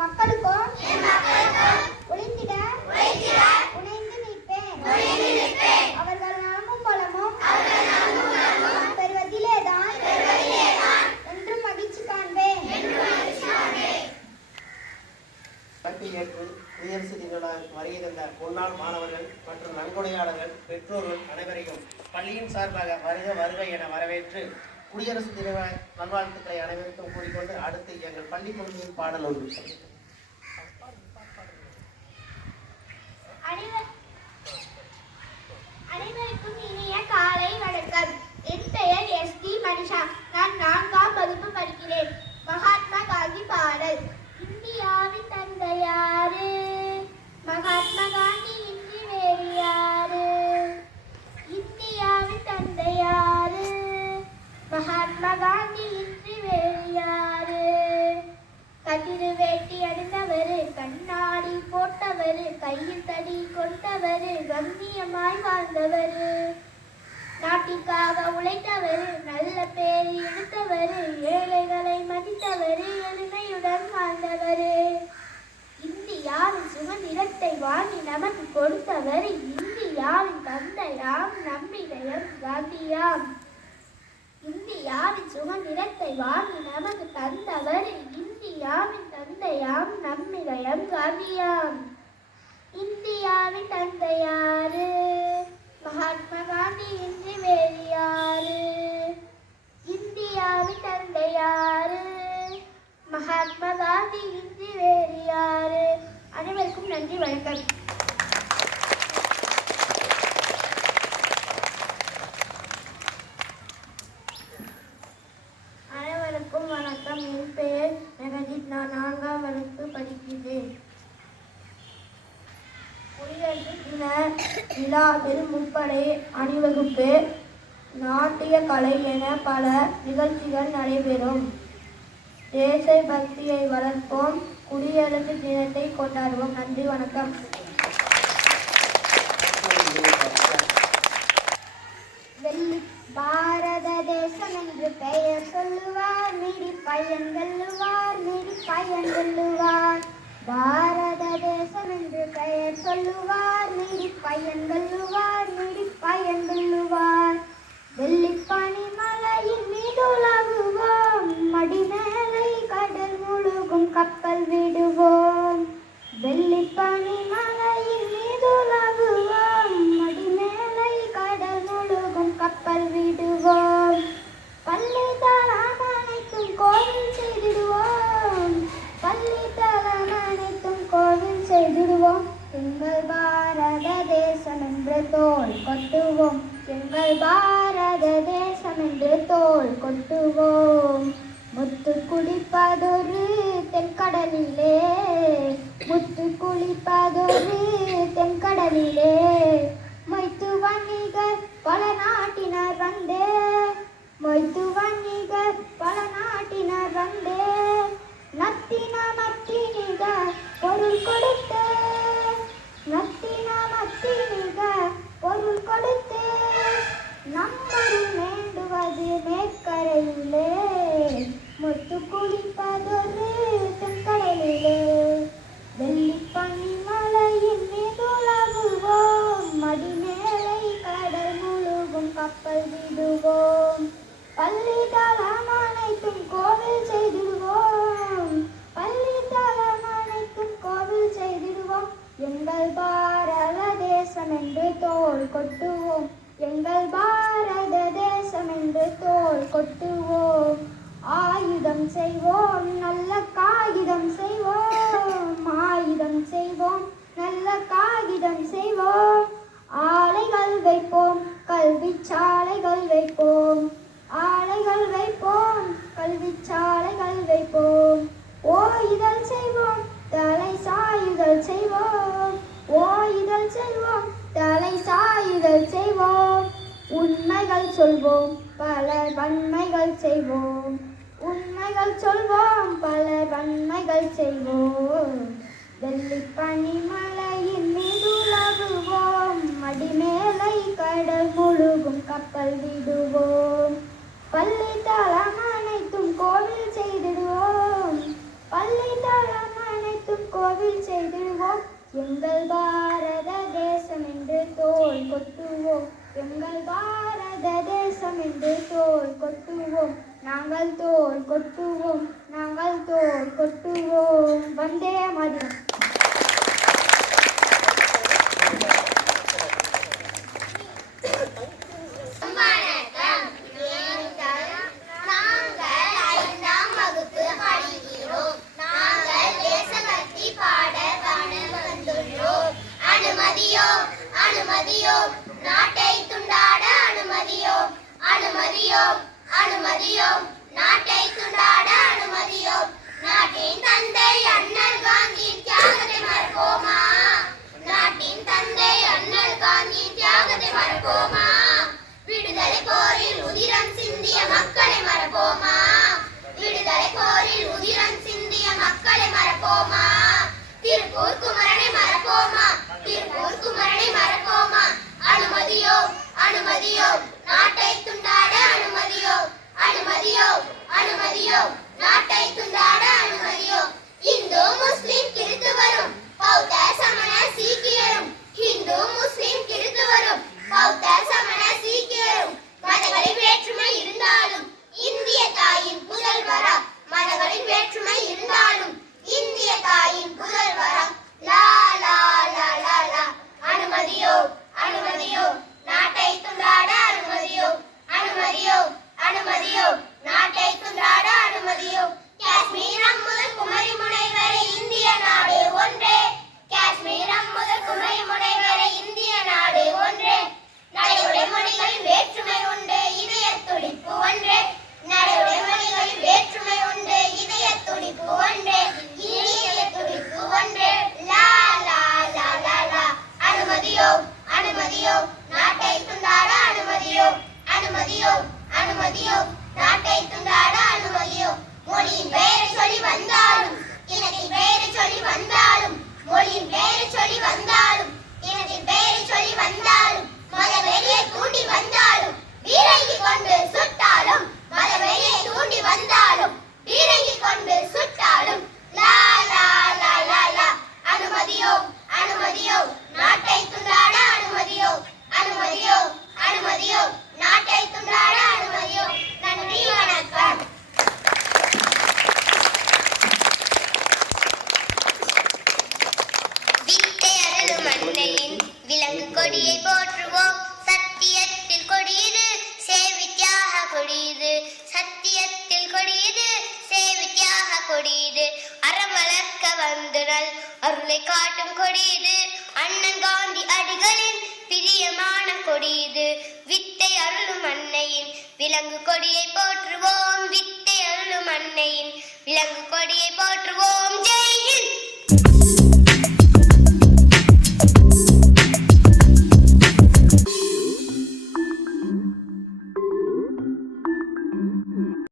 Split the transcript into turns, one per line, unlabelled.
மக்களுக்கும் மகிழ்ச்சி காண்பேன்
பட்டியேற்று குடியரசு தினங்களாக வருகை தந்த மாணவர்கள் மற்றும் நன்கொடையாளர்கள் பெற்றோர்கள் அனைவரையும் பள்ளியின் சார்பாக வருக வருக என வரவேற்று குடியரசு தின நல்வாழ்த்துக்களை அனைவருக்கும் கூறிக்கொண்டு அடுத்து எங்கள் பள்ளி கொள்கையின் பாடல் ஒன்று
அனைவருக்கும் மகாத்மா காந்தி இன்றி வெளியாறு கதிரு வேட்டி அடித்தவர் கண்ணாடி போட்டவர் கையில் தடி கொண்டவர் கண்ணியமாய் வாழ்ந்தவர் நாட்டிற்காக உழைத்தவர் நல்ல பேர் எடுத்தவர் ஏழைகளை மதித்தவர் எளிமையுடன் வாழ்ந்தவர் இந்தியாவின் சுதந்திரத்தை வாங்கி நமக்கு கொடுத்தவர் இந்தியாவின் தந்தையாம் நம்மிடையம் காந்தியாம் இந்தியாவின் நிறத்தை வாங்கி நமக்கு தந்தவர் இந்தியாவின் தந்தையாம் நம்மிதயம் காந்தியாம் இந்தியாவின் தந்தையாரு மகாத்மா காந்தி இன்றி வேறு யாரு இந்தியாவின் தந்தையாரு மகாத்மா காந்தி இன்றி வேறு யாரு அனைவருக்கும் நன்றி வணக்கம்
அணிவகுப்பு நாட்டிய கலை என பல நிகழ்ச்சிகள் நடைபெறும் தேச பக்தியை வளர்ப்போம் குடியரசு தினத்தை கொண்டாடுவோம் நன்றி வணக்கம்
பாரத தேசம் என்று பெயர் சொல்லுவார் மீறி பயன் வெல்லுவார் மீறி பயன் வெல்லுவார் பாரத தேசம் என்று பெயர் சொல்லுவார் நீடி பயன் வெல்லுவார் நீடி பயன் வெல்லுவார் வெள்ளி பனிமலையின் மீது உலகுவோம் மடிமேலை கடல் முழுகும் கப்பல் விடுவோம் வெள்ளி பனிமலை எதிடுவோம் எங்கள் பாரத தேசம் என்று தோல் கொட்டுவோம் எங்கள் பாரத தேசம் என்று தோல் கொட்டுவோம் முத்து குளிப்பதொரு தென்கடலிலே முத்து குளிப்பதொரு தென்கடலிலே மொய்த்து வணிகர் பல நாட்டினர் வந்தே மொய்த்து வணிகர் பல நாட்டினர் வந்தே கொடுத்து நத்தினா மத்தினுக பொருள் கொடுத்து நம்மரும் வேண்டுவது மேற்கரையிலே முத்து குளிப்பதொரு தென்கடலிலே வெள்ளி பனிமலையின் மீதுலவுவோம் மடிமேலை கடல் முழுகும் கப்பல் விடுவோம் பள்ளி தளம் அனைத்தும் கோ எங்கள் பாரத தேசம் என்று தோல் கொட்டுவோம் எங்கள் பாரத தேசம் என்று தோல் கொட்டுவோம் ஆயுதம் செய்வோம் நல்ல செயல்கள் செய்வோம் தலை சாயுதல் செய்வோம் உண்மைகள் சொல்வோம் பல வன்மைகள் செய்வோம் உண்மைகள் சொல்வோம் பல வன்மைகள் செய்வோம் வெள்ளி பனிமலையின் மீது உலகுவோம் மடிமேலை கடல் முழுகும் கப்பல் விடுவோம் பள்ளி தளம் அனைத்தும் கோவில் செய்திடுவோம் பள்ளி தளம் அனைத்தும் கோவில் செய்திடுவோம் எங்கள் பாரத தோல் கொட்டுவோம் எங்கள் பாரத தேசம் என்று தோல் கொட்டுவோம் நாங்கள் தோல் கொட்டுவோம் நாங்கள் தோல் கொட்டுவோம் வந்தே மதியம்
அனுமதியோம் அனுமதியோம் நாட்டை துண்டாட அனுமதியோம் நாட்டின் தந்தை அண்ணல் காந்தியின் தியாகத்தை மறப்போமா நாட்டின் தந்தை அண்ணல் காந்தியின் தியாகத்தை மறப்போமா விடுதலை போரில் உதிரம் சிந்திய மக்களை மறப்போமா விடுதலை போரில் உதிரம் சிந்திய மக்களை மறப்போமா திருப்பூர் குமரனை மறப்போமா திருப்பூர் குமரனை மறப்போமா அனுமதியோம் அனுமதியோம்
கொடியது அறம் வளர்க்க வந்துடல் அருளை காட்டும் கொடியது அண்ணன் காந்தி அடிகளின் பிரியமான கொடியது வித்தை அருளும் அன்னையின் விலங்கு கொடியை போற்றுவோம் வித்தை அருளும் அன்னையின் விலங்கு கொடியை போற்றுவோம் ஜெயில்